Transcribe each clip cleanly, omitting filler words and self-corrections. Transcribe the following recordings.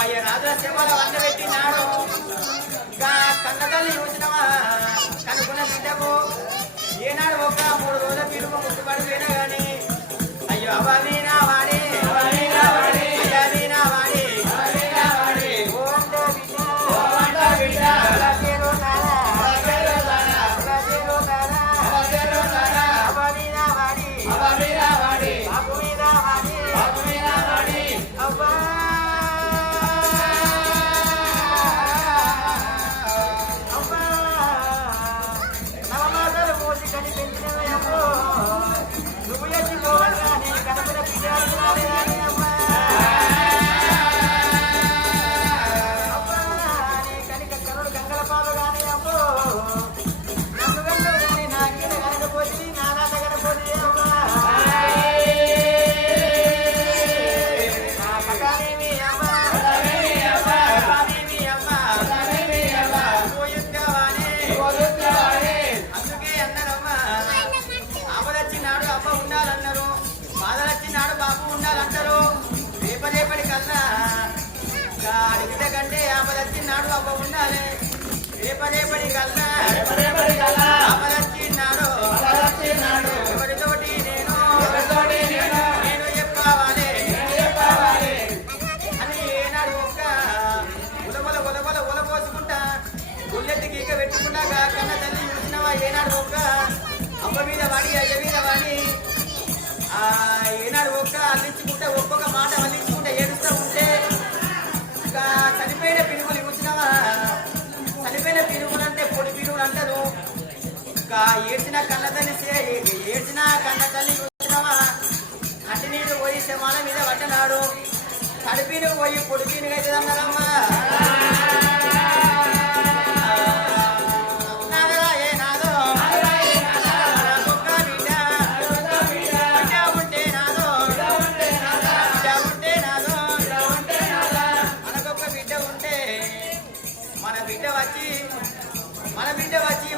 రాజుల సేవల వంద పెట్టినాడు కన్నతల్లి చూసినవా కనుకున్న బిడ్డకు ఏనాడు ఒక 3 రోజుల పిలుపు ముట్టుబడిపోయినా గాని అయ్యో అవీనా వాడి ఆపదచ్చినాడు అవ్వ ఉండాలి రేపరేపటి కల్లా ఆపదచ్చినాడు ఎవరితోటి నేను చెప్పావాలి అని ఏనాడు ఒక్క ఉలపోసుకుంటా గుళ్ళెత్తి గీక పెట్టుకుంటా కన్నా తల్లి చూసినవా ఏనాడు ఒక్క అవ్వ మీద వాడి అయ్య మీద వాడి ఏనాడు ఒక్క అందించుకుంటే ఒక్కొక్క మాట అందించుకుంటే ఏడుస్తూ ఉంటే చనిపోయిన పిలుగులు చూసినావా చనిపోయిన పిలుగులు అంటే పొడి పిలుగులు అంటారు ఇంకా ఏడ్చిన కన్న తల్లి చూసినావా కంటి నీరు పోయి శవాల మీద పట్టనాడు తడిపీను పోయి పొడి పీనుగా అవుతుంది అన్నారమ్మా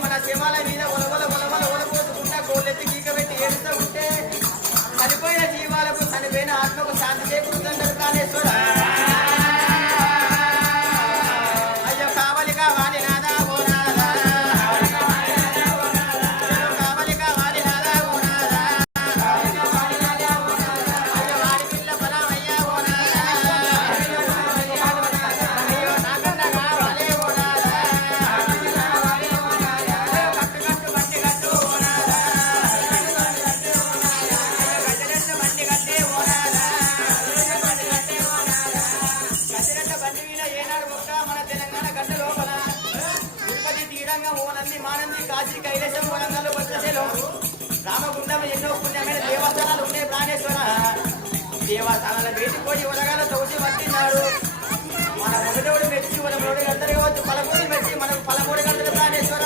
మన శవాల మీద ఒలపోసుకుంటా గోళ్ళెత్తి గీక పెట్టి ఏడుస్తూ ఉంటే చనిపోయిన జీవాలకు చనిపోయిన ఆత్మకు శాంతి చేకూరుతుంటారు ప్రాణేశ్వర అయ్యో కావాలి కావాలి నాదా ఓ నాదా కావాలి కావాలి నాదా ఓ నాదా అయ్యో వాడి పిల్ల బలమయ్యా ఓ నాదా అయ్యో నాకన్నా కావాలి ఓ నాదా రామగుండం ఎన్నో పుణ్యమైన దేవస్థానాలు ఉన్నాయి ప్రాణేశ్వర దేవస్థానాల బయటికి పోయి ఉలగాల తోసి పట్టినాడు మన మొదటి మెచ్చి మన మొదటి గంటలు కావచ్చు పలమూడి మెచ్చి మనకు 13 గంటలు ప్రాణేశ్వర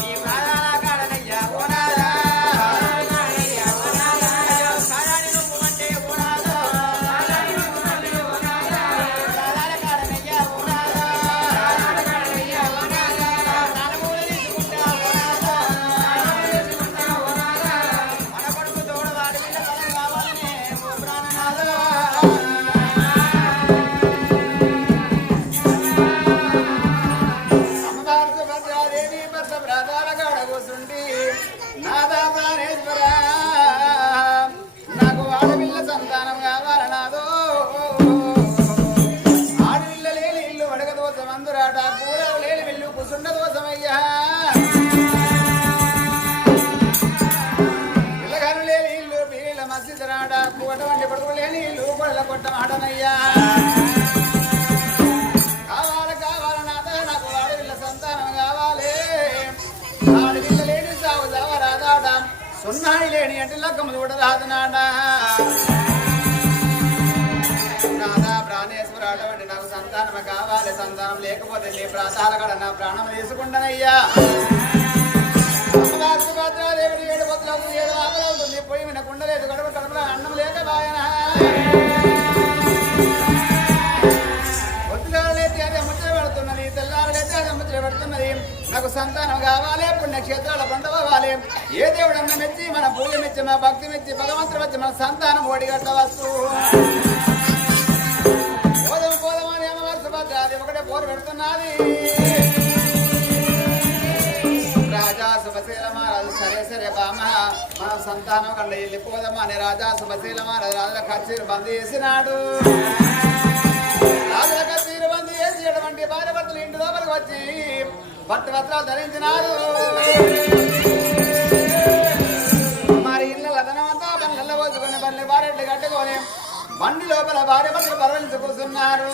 నీ ప్రాణాల కాడనయ్యా ఓనాదా కాడాని నువ్వు అంటే ఓనాదా ప్రాణాల కాడనయ్యా ఓనాదా నాకు ఆడపిల్ల సంతానం కావాలనాదో ఆడపిల్ల లేని ఇల్లు వడక దోషం అందురాట కూడలు లేని ఇల్లు కుసుండ దోషమయ్యా పిల్లగారు లేని ఇల్లు పీల మసీదు రాట కూట వంటి కొడుకు లేని ఇల్లు కొడల కొట్ట ఆడనయ్యా కావాలనాదా నాకు ఆడపిల్ల సంతానం కావాలి ఆడపిల్ల లేని సాగు జావరాదాట సున్నాయి లేని అంటే లక్కము చూడరాదు నాడా ప్రాణేశ్వర అటువంటి నాకు సంతానం కావాలి సంతానం లేకపోతే నీ ప్రాతాల కడ నా ప్రాణం తీసుకుంటానయ్యా భద్రాదేవి 7 పొత్తులకు 7 ఆపలవుతుంది పొయ్యి మీద కుండలేదు గడప కడపలో అన్నం లేక బాయన పొత్తుగారులైతే అదే ముచ్చట పెడుతున్నది తెల్లారులైతే అదే ముచ్చట పెడుతున్నది నాకు సంతానం కావాలి పుణ్యక్షేత్రాల పంట కావాలి ఏ దేవుడన్న మెచ్చి మన పూజ మెచ్చి మన భక్తి మెచ్చి భగవంతుడు వచ్చి మన సంతానం ఓడిగట్టవచ్చు. పోదం పోదం అని అమ్మవారి అది ఒకటే పోరు పెడుతున్నది. రాజా శుభశీల మహారాజు సరే సరే బామ మన సంతానం కండ వెళ్ళిపోదామా అని రాజా శుభశీల మహారాజు రాజుల కచ్చీరు బంద్ చేసినాడు. రాజుల కచ్చీరు బంద్ చేసి ఎటువంటి భార్య భర్తలు ఇంటి లోపలికి వచ్చి భర్త వస్త్రాలు ధరించినారు. మరి ఇళ్ళ ధనమంతా పనుల పోసుకొని పనులు భార్యలు కట్టుకొని బండి లోపల భార్య భర్తలు పర్వలించి కూర్చున్నారు.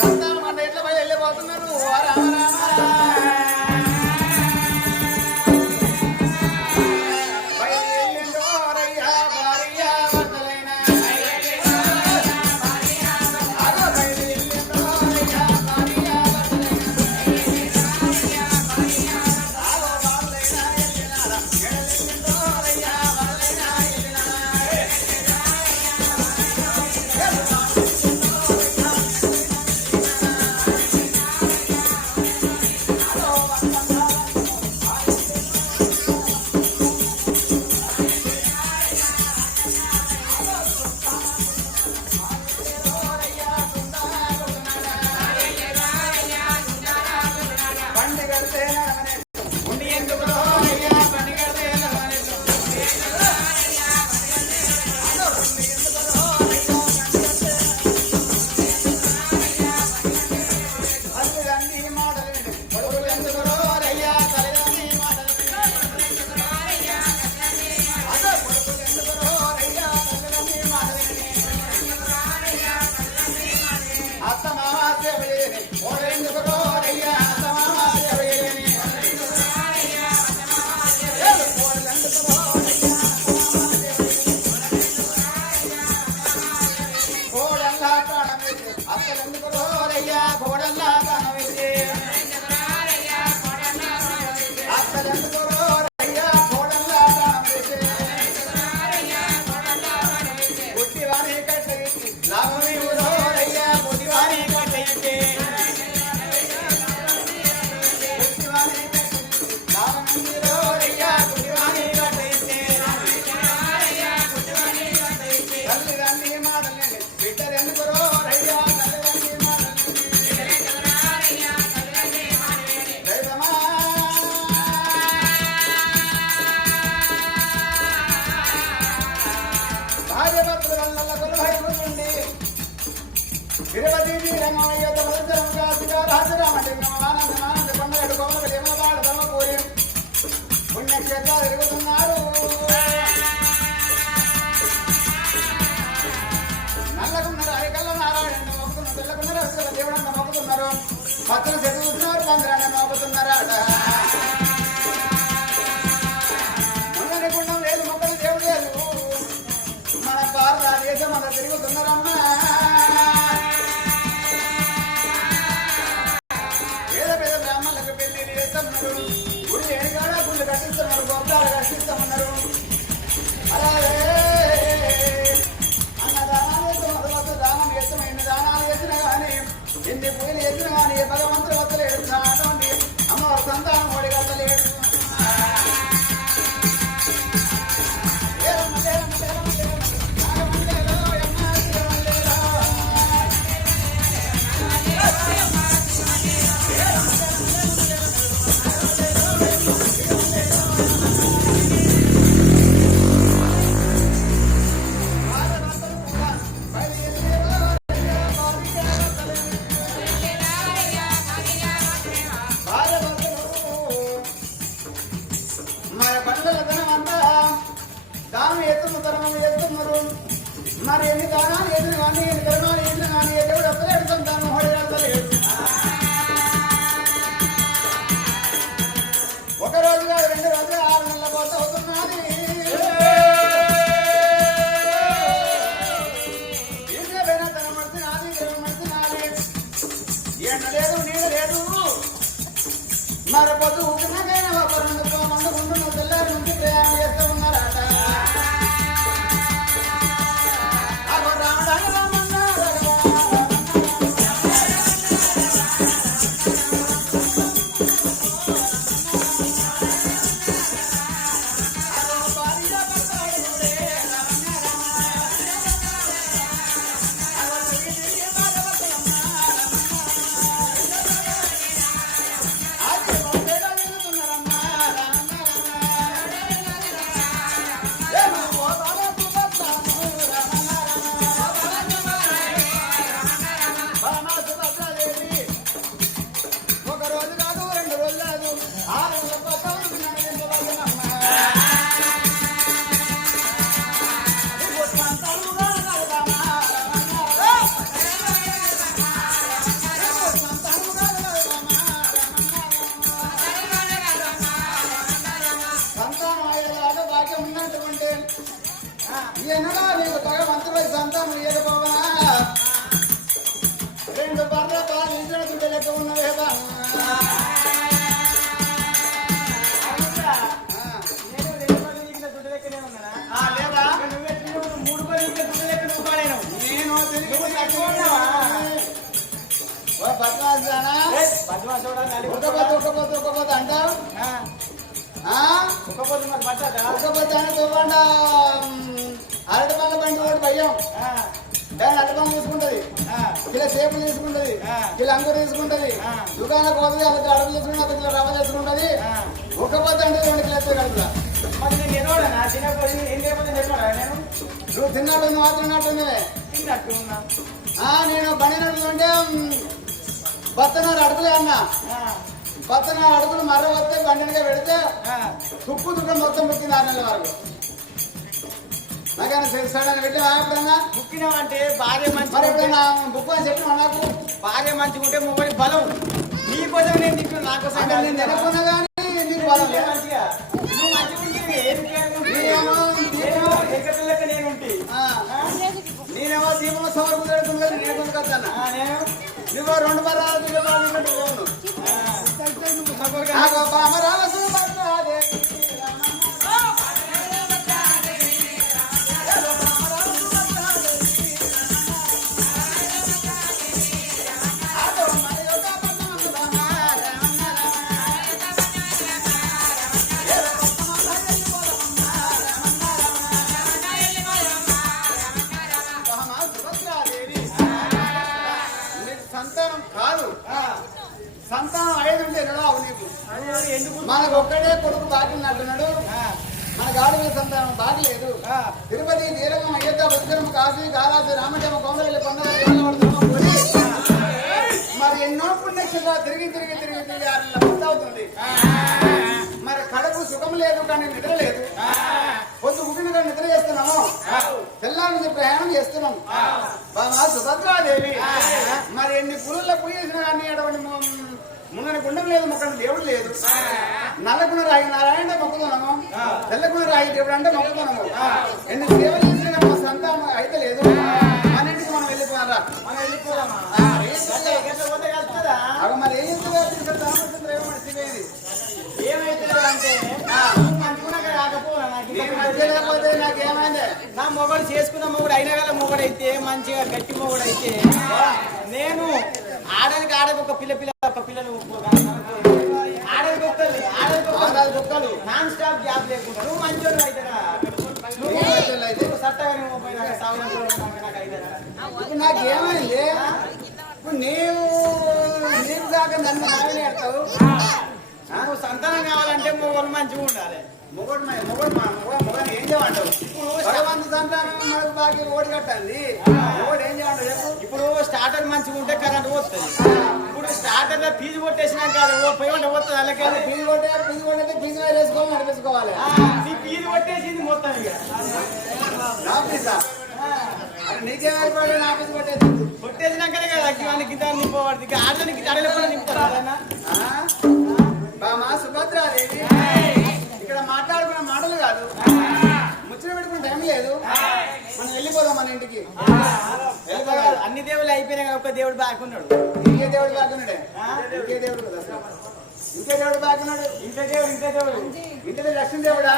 సంతానం అంటే ఎట్ల పోయి వెళ్ళిపోతున్నారు. రామ రామ పుణ్యక్షేత్రాలు తిరుగుతున్నారు. నల్లకున్నారు అరికల్ల నారాయణ మొక్కుతున్నారు, తెల్లకున్నారు దేవుడన్న మొక్కుతున్నారు, పచ్చలు చెట్టుతున్నారు, పందిరాన్ని మోపుతున్నారు. అట మొన్నని గుండం లేదు, మొక్కలు దేవుడు లేదు. మన భారతదేశం అంతా తిరుగుతున్నారమ్మా. గుడి లేని కాడ గుళ్ళు కట్టిస్తున్నారు, గోపురాలు కట్టిస్తామన్నారు. అలాగే అన్నదానాలు ఎత్తున్నారు, దానం ఎత్తున ఎన్ని దానాలు ఎత్తినా కానీ ఎన్ని పూజలు ఎత్తినా కానీ భగవంతుడు వద్దలేడు. అటువంటి అమ్మవారి సంతానం ఓడిగట్టలేడు. మరి ఎన్ని దానాలు ఎదురు కానీ ఎన్ని ధర్మాలు ఎదురు కానీ దేవుడు ఎత్తలేడు, సంతానం హోడలేడు. ఒక రోజుగా 2 రోజులు 6 నెలల పోత అవుతున్నది. తీసేపోయినా తన మడిచి నాది, దేవుడు మడిచి నాది. ఎండ లేదు, నీడ లేదు. మరి పొద్దు ఊపినాకైనా మందు ఉంటున్న తెల్లారి నుంచి ప్రయాణం చేస్తూ ఉన్నారట. మాసోడా ఒక్కపోతే అంటావు ఒక్కపోతే మరి పట్టదా ఒక్కపోతే అని తోపండా అరటి పండ్ల బండి ఒకటి భయం అరటి పండు తీసుకుంటది ఇలా సేపులు తీసుకుంటది ఇలా అంగూరు తీసుకుంటది దుకాణం పోతుంది అలా అడుగు తీసుకుంటుంది అలా రవ్వ తీసుకుంటది ఒక్కపోతే అంటే 2 కిలోలు కడుపులా మరి నేను ఎన్నోడనా తినకపోతే ఏం లేకపోతే చెప్పాడా నేను నువ్వు తిన్నాడు మాత్రం నాటున్నవే తిన్నట్టు ఉన్నా నేను బండినట్లు అంటే బత్తనారు అడుగులే అన్నా బత్తనారు అడుగులు మర్ర వస్తే బండినిగా పెడితే తుప్పు తుక్క మొత్తం ముక్కింది 6 నెలల వరకు నాకైనా సడన్ పెట్టి ఎప్పుడన్నా ముక్కినామంటే భార్య మంచి మరి ఎప్పుడైనా బుక్ అని చెప్పిన నాకు భార్య మంచిగా ఉంటే మొబైల్ బలం నీకోసం నేను తింటున్నా నాకోసం నేను తినకున్నా కానీ నీకు బలం లేదు మంచిగా నువ్వు మంచిగా ఉంటే నేను ఉంటే నేనేమో దీపంలో సోమరు పెడుతున్నది నేను కొనుకొస్తాను నువ్వు 2 బరాలు సంతానం కాదు సంతానం 5 ఉంటే రావు నీకు మనకు ఒక్కడే కొడుకు బాకీ నట్టున్నాడు మన గాడి మీద సంతానం బాకీ లేదు తిరుపతి నీలగం అయ్యద్ద బుద్ధం కాశీ కాళాసి రామదేవ కోమలవెల్లి కొండల మరి ఎన్నో పుణ్యక్షేత్రాలు తిరిగి అట్లా అవుతుంది మరి కడుపు సుఖం లేదు కానీ నిద్ర లేదు పొద్దు ఉగినగా నిద్ర చేస్తున్నాము తెల్లారి నుంచి ప్రయాణం చేస్తున్నాం సుభద్రాదేవి మరి ఎన్ని పురుల్లో పూయేసినా కానీ అటువంటి ముందని గుండం లేదు మొక్కని దేవుడు లేదు నల్లకున్న రాయి నారాయణ మొక్కుతున్నాము తెల్లకున్న రాయి దేవుడు అంటే మొక్కుతున్నాము ఎన్ని సేవలు చేసినా కానీ సంతానం అయితే లేదు మన ఇంటికి మనం వెళ్ళిపోవాలా మనం వెళ్ళిపోదామా మరి ఏం ఏమైతే మంచుకున్నాక రాకపోనా లేకపోతే నాకేమైంది నా మొగడు చేసుకున్న మొగుడు అయినా గల మొగుడు అయితే మంచిగా గట్టి మొగుడు అయితే నేను ఆడడానికి ఒక పిల్లలు ఆడది కుక్కలు నాన్ స్టాప్ జాబ్ లేకుండా నువ్వు మంచోడు అవుతారా నువ్వు సత్తగానే నాకేమైంది ఇప్పుడు నీకు దాకా నన్ను నాయనే అంటావు నాకు సంతానం కావాలంటే మొగలు మంచిగా ఉండాలి మొగడు ఏం చేయమంటావు భగవంతు సంతానం మనకు బాగా ఓడి కట్టండి మొగడు ఏం చేయమంటావు ఇప్పుడు స్టార్టర్ మంచిగా ఉంటే కరెంట్ పోతుంది ఇప్పుడు స్టార్టర్ లో ఫీజు కొట్టేసినాక పోయి పోతుంది అలాగే ఫీజు కొట్టే ఫీజు వేసుకోవాలి నడిపించుకోవాలి నీ ఫీజు కొట్టేసింది మొత్తం ఇక నీకేం ఏర్పడి నా ఫీజు కొట్టేది కొట్టేసినాకనే కదా అగ్గివానికి నింపబడుతుంది ఇక ఆడడానికి తడలేకుండా నింపుతారు బామా సుభద్రాదేవి ఇక్కడ మాట్లాడుకున్న మాటలు కాదు ముచ్చట పెట్టుకున్న టైం లేదు మనం వెళ్ళిపోదాం మన ఇంటికి అన్ని దేవుళ్ళు అయిపోయినా కదా ఒక్క దేవుడు బాగున్నాడు ఇంకే దేవుడు బాగున్నాడే ఇంకే దేవుడు కదా ఇంకే దేవుడు బాగున్నాడు ఇంకే దేవుడు ఇంటి లక్ష్మీదేవుడా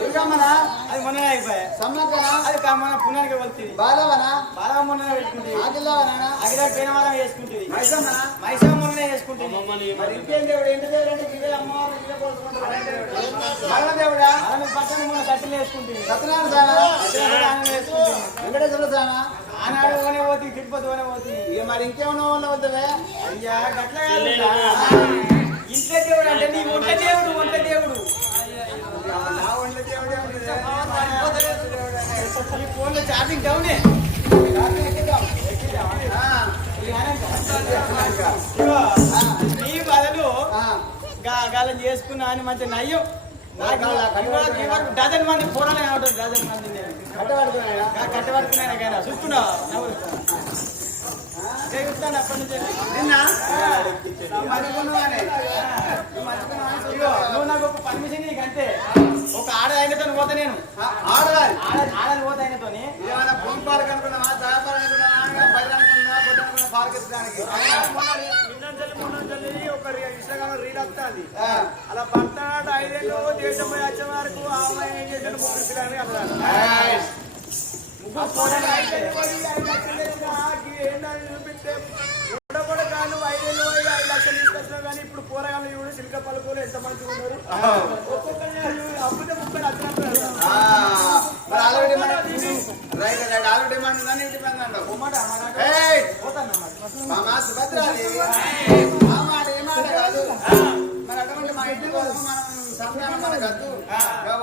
దుర్గమ్మనా అది మొన్న అయిపోయా సమ్మక్కనా అది మన పుణ్యానికి వెళ్తుంది బాలవనా బాగా మొన్న పెట్టుకుంటుంది ఆదిల్లవనా అగిలా పేనవాదం వేసుకుంటుంది మైసమ్మనా మైసమ్మ మొన్న వేసుకుంటుంది మరి ఇంకేం దేవుడు ఇంటి దేవుడు అంటే ఇవే అమ్మవారు ఇవే కోరుకుంటారు మరణ దేవుడా అలా పక్కన మొన్న కట్టెలు వేసుకుంటుంది సత్యనారాయణ సానా వేసుకుంటుంది వెంకటేశ్వర సానా ఆనాడు ఓనే పోతుంది తిరుపతి ఓనే పోతుంది ఇక మరి ఇంకేమన్నా వాళ్ళు వద్దవే అయ్యా గట్ల ఇంట్లో దేవుడు అంటే నీ వంట దేవుడు నా వంట దేవుడే ఈ ఫోన్లో ఛార్జింగ్ డౌనే నీ బదులు గాలం చేసుకున్నా అని మంచి నయ్యం డజన్ మంది పోరాలే కాబట్టి డజన్ మంది కట్టబడుతున్నాయి కానీ చూస్తున్నా చెప్తాను అప్పటి నుంచి నిన్న నువ్వు నాకు ఒక పర్మిషన్ నీకంటే ఒక ఆడదానితో పోతా నేను ఆడని పోతా ఆయనతో ఏమైనా భూమి పార్క్ అనుకున్నావా దాపాలు అనుకున్నావా బయట అనుకున్నా బొడ్డు అనుకున్నా పార్క్ ఇచ్చడానికి ఒక ఇన్స్టాగ్రామ్ రీల్ వస్తుంది అలా భర్త 5 ఏళ్ళు దేశం వచ్చే వరకు ఆమె ఏం చేశాను ముగ్గురు అన్నాడు ముగ్గురు చూపెట్టే కాను 5 ఏళ్ళు ఇప్పుడు పోరగాళ్ళు ఇవి సిల్క పలుకులు ఎంత మంచిగా ఉన్నారు ఒక్కొక్కరిని అప్పుడే ముప్పై అచ్చినట్టు మరి already right right already demand ఉందని డిమాండ్ అంటావు మామా సుభద్రాది ఆ మాట ఏ మాట కాదు మరి అటువంటి మా ఇంటి కోసం మనం సంతానం మనకు వద్దు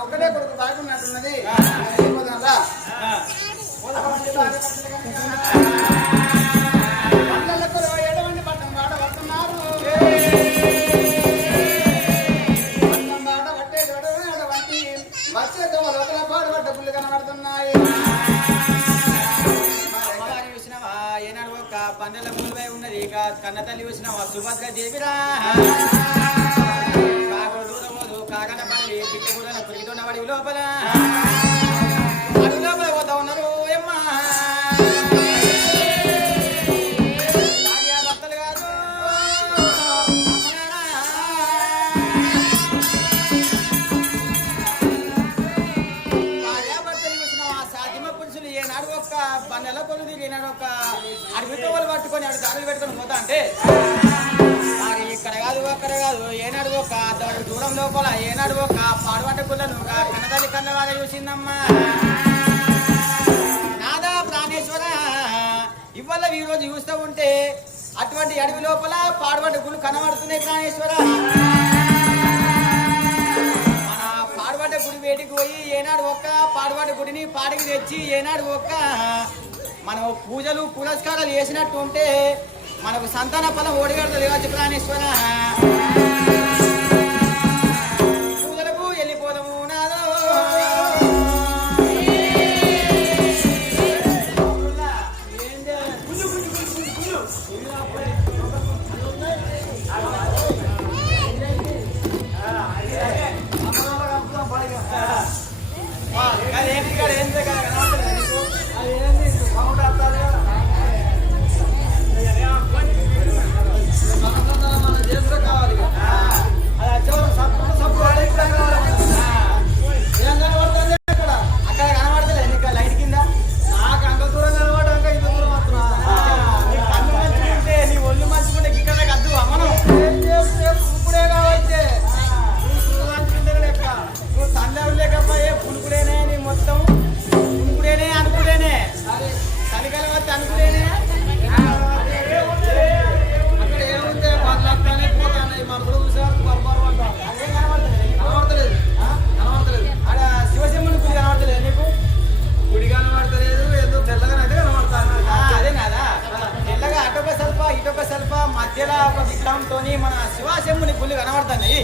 ఒక్కడే కొడుకు బాగున్నట్టున్నది రా పల్లెలకు 7 మంది పట్టం వాడ పడుతున్నారు పట్టం వాడ పట్టేది వంటి వచ్చే లోపల పాడుపడ్డ పుల్లు కనబడుతున్నాయి ఏనాడు ఒక పన్నెల పులిపై ఉన్నది ఇక కన్న తల్లి చూసినావా సుభద్ర దేవిరా కాకన పల్లి పిట్ట కూడా పురిగితున్న వాడి లోపల అడుగు లోపల పోతా ఉన్నారు ఏమ్మా భర్తలు కాదు భార్యాభర్తలు చూసినావా సాధ్యమ పురుషులు ఏనాడు ఒక్క పన్నెల కొలుది ఏనాడు ఒక అడవితోవలు పట్టుకొని అడుగు పెట్టుకొని పోతా అంటే ఇక్కడ కాదు అక్కడ కాదు ఏనాడు ఒక దూరం లోపల ఏనాడు ఒక పాడుపడ్డ పుల్లను కన్నతల్లి కన్నవాగా చూసిందమ్మా నాదా ప్రాణేశ్వర ఇవాళ ఈ రోజు చూస్తూ ఉంటే అటువంటి అడవి లోపల పాడుపడ్డ గుళ్ళు కనబడుతున్నాయి ప్రాణేశ్వర మన పాడుపడ్డ గుడి వేటికి పోయి ఏనాడు ఒక్క పాడుపడ్డ గుడిని పాడికి తెచ్చి ఏనాడు ఒక్క మనం పూజలు పురస్కారాలు చేసినట్టు ఉంటే మనకు సంతాన ఫలం ఓడిగడుతుంది కావచ్చు ప్రాణేశ్వర పూజలకు వెళ్ళిపోదాము నాదో మధ్యలో ఒక విగ్రహంతో మన శివాశంభుని గుళ్ళు కనబడుతున్నాయి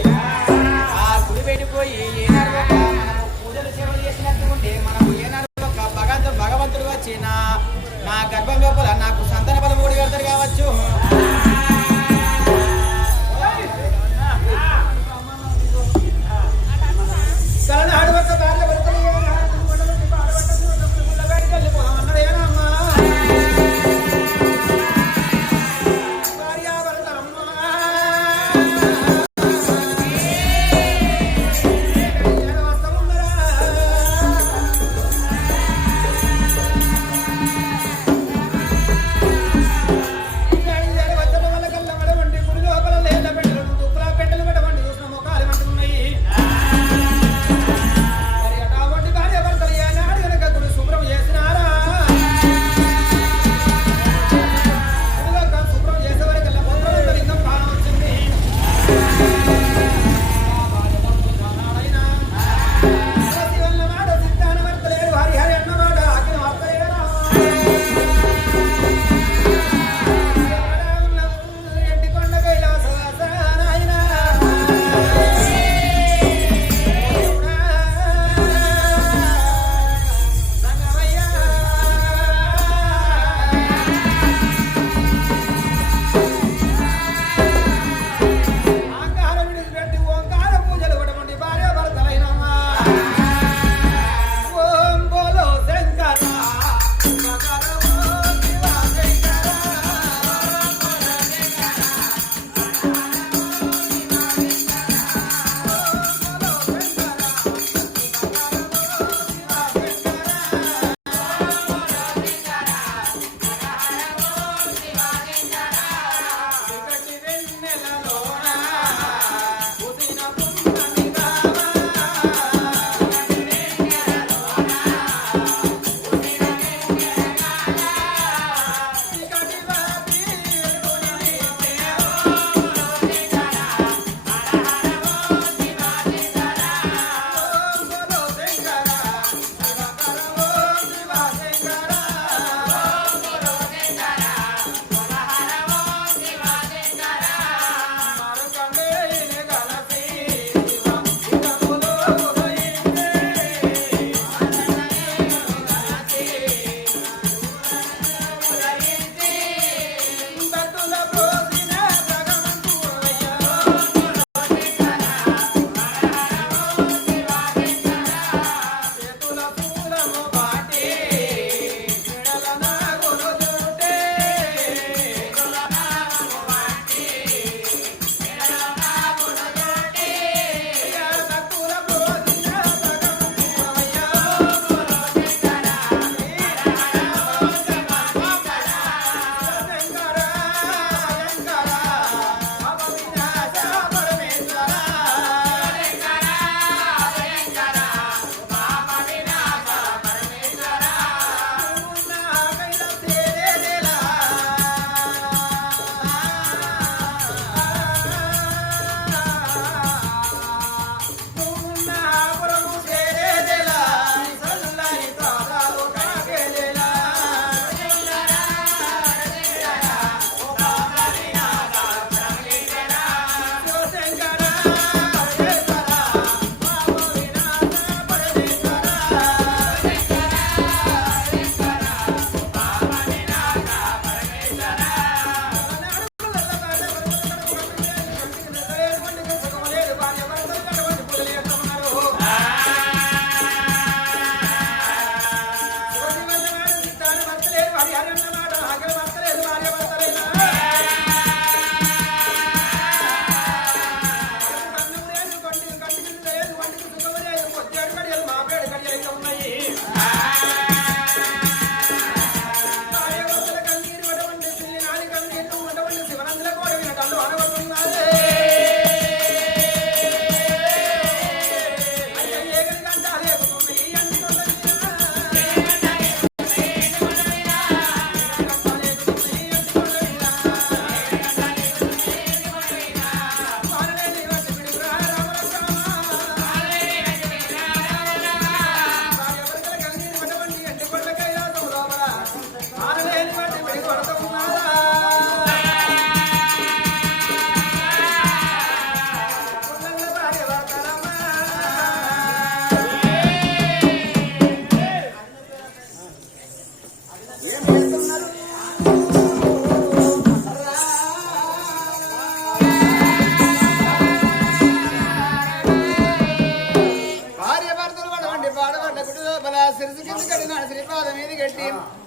ఆ గుడి పెట్టిపోయి ఏనాడు ఒక మనము పూజలు సేవలు చేసినట్టు ఉంటే మనము ఏనాడు ఒక భగవంతుడు వచ్చి నా గర్భం లోపల నాకు సంతాన బలం ఓడి కడతారు కావచ్చు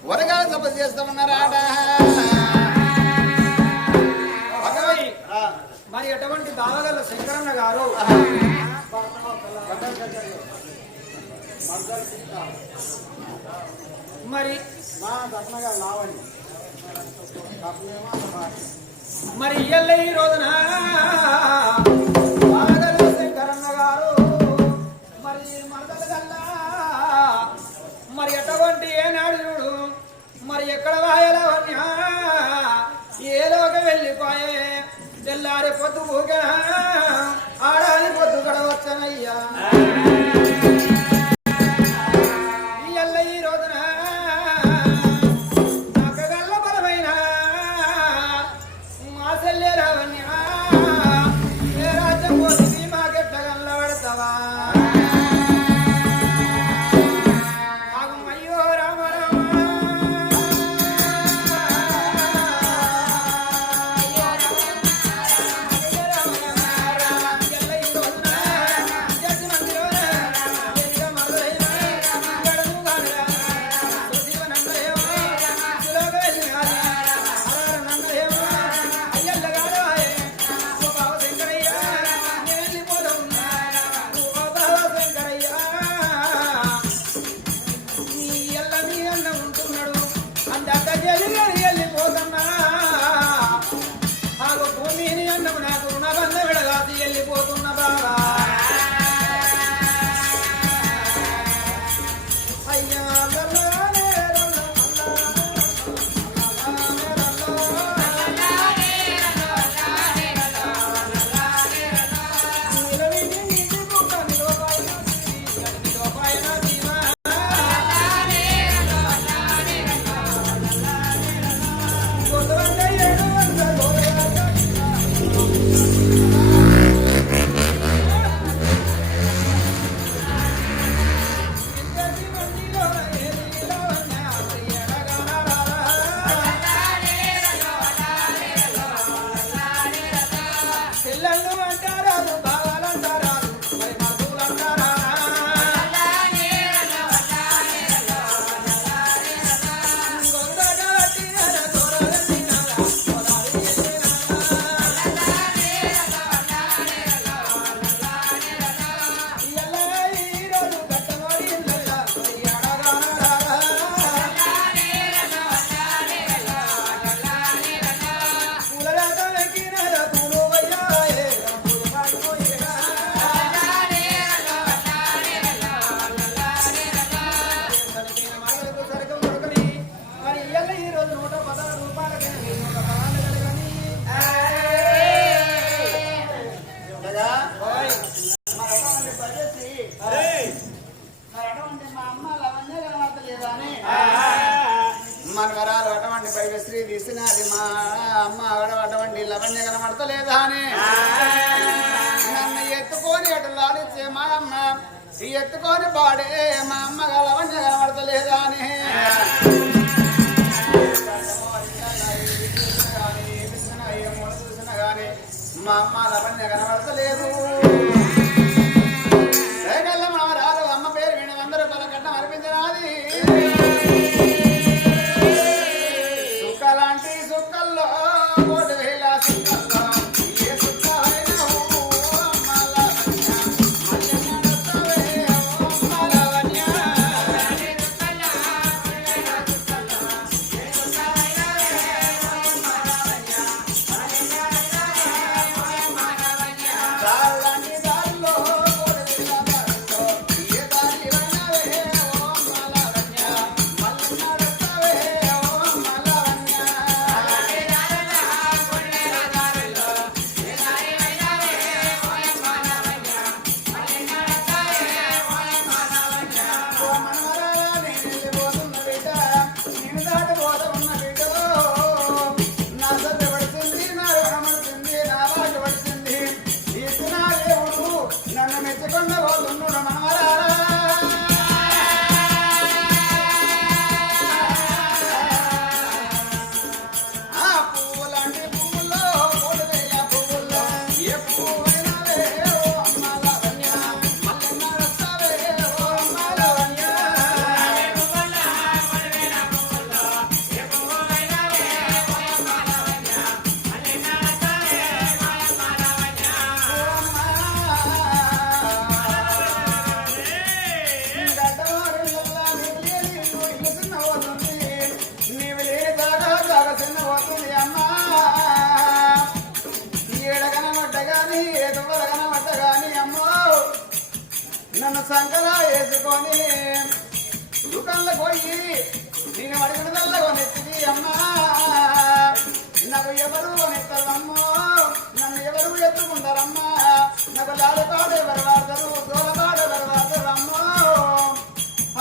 వరగాల తపస్సు చేస్తా ఉన్నారాట. మరి ఎటువంటి దావగల శంకరన్న గారు మరి మరి ఇయ్యల్ల ఈ రోజున దావగల శంకరన్న గారు మరి మరదల గల్లా మరి ఎటువంటి ఏనాడు చూడు మరి ఎక్కడ వాయలవన్యా ఏలోకి వెళ్ళిపోయే తెల్లారి పొద్దు ఊగా ఆడాలి పొద్దు గడవచ్చనయ్యా ఇయ్యల్ల ఈ రోజున నాకు గల్ల బలమైన మా చెల్లె రావణ్యా ఏ రాజ్యం పోతుంది మాకెట్ల గల్ల పడతావా అయ్యో రామ వెళ్ళిపోతున్న బాబా అయ్యా మనవరాలు అటువంటి భైరశ్రీ తీసినది మా అమ్మ అటువంటి లవణ్య కనబడతలేదా అని నన్ను ఎత్తుకొని అటు లాడిచ్చే మా అమ్మ ఎత్తుకొని పాడే మా అమ్మ లవణ్య కనబడతలేదా అని చూసిన గాని మా అమ్మ లవణ్య కనబడతలేదు. మనవరాలు అమ్మ పేరు విని 100 రూపాయల కట్నం అనిపించినది. సుక్కలాంటి సుక్కల్లో 3,000 సుక్కల్లో ఏ సుక్క అయినా గాని అమ్మో నన్ను సంకరా వేసుకొని దుకాణంలో పోయి నేను అడిగిన దల్ల కొనెత్తిది అమ్మా నాకు ఎవరు కొనెత్తారమ్మో నన్ను ఎవరు ఎత్తుకుంటారమ్మా నాకు లాడపాడు ఎవరు వాడతారు దోలపాడు ఎవరు వాడతారు అమ్మో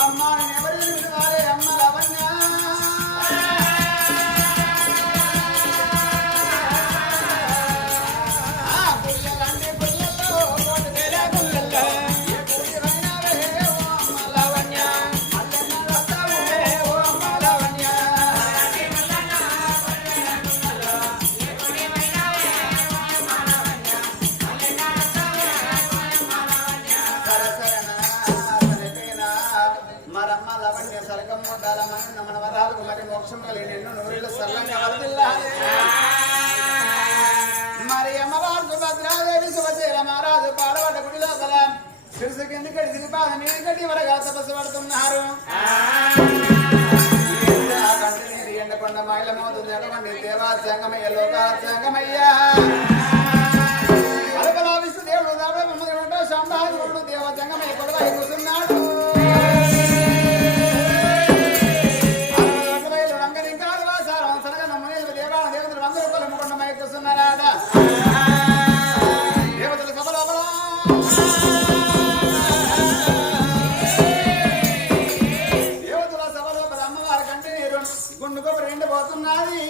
అమ్మా నేను ఎవరు వినాలే అమ్మ లావణ్య మరి అమ్మవారు సుభద్రాదేవి శుభశీల మహారాజు పాడబడ్డ గుడి లోపల తెలుసు కిందకడి దిగిపాద మీదకటి వరగా తపస్సు పడుతున్నారు ఎండకొండ మైలమవుతుంది ఎడవండి దేవాచంగమయ్య లోకాచంగమయ్యా అలకలా విష్ణు దేవుడు దాబమ్మ సంభాగుడు దేవచంగమయ్య కొడవై కూర్చున్నాడు దేవతలు సభ లోపల దేవతల సభ లోపల అమ్మవారి కంటే నీరు గుండు కొబ్బరి ఎండిపోతున్నది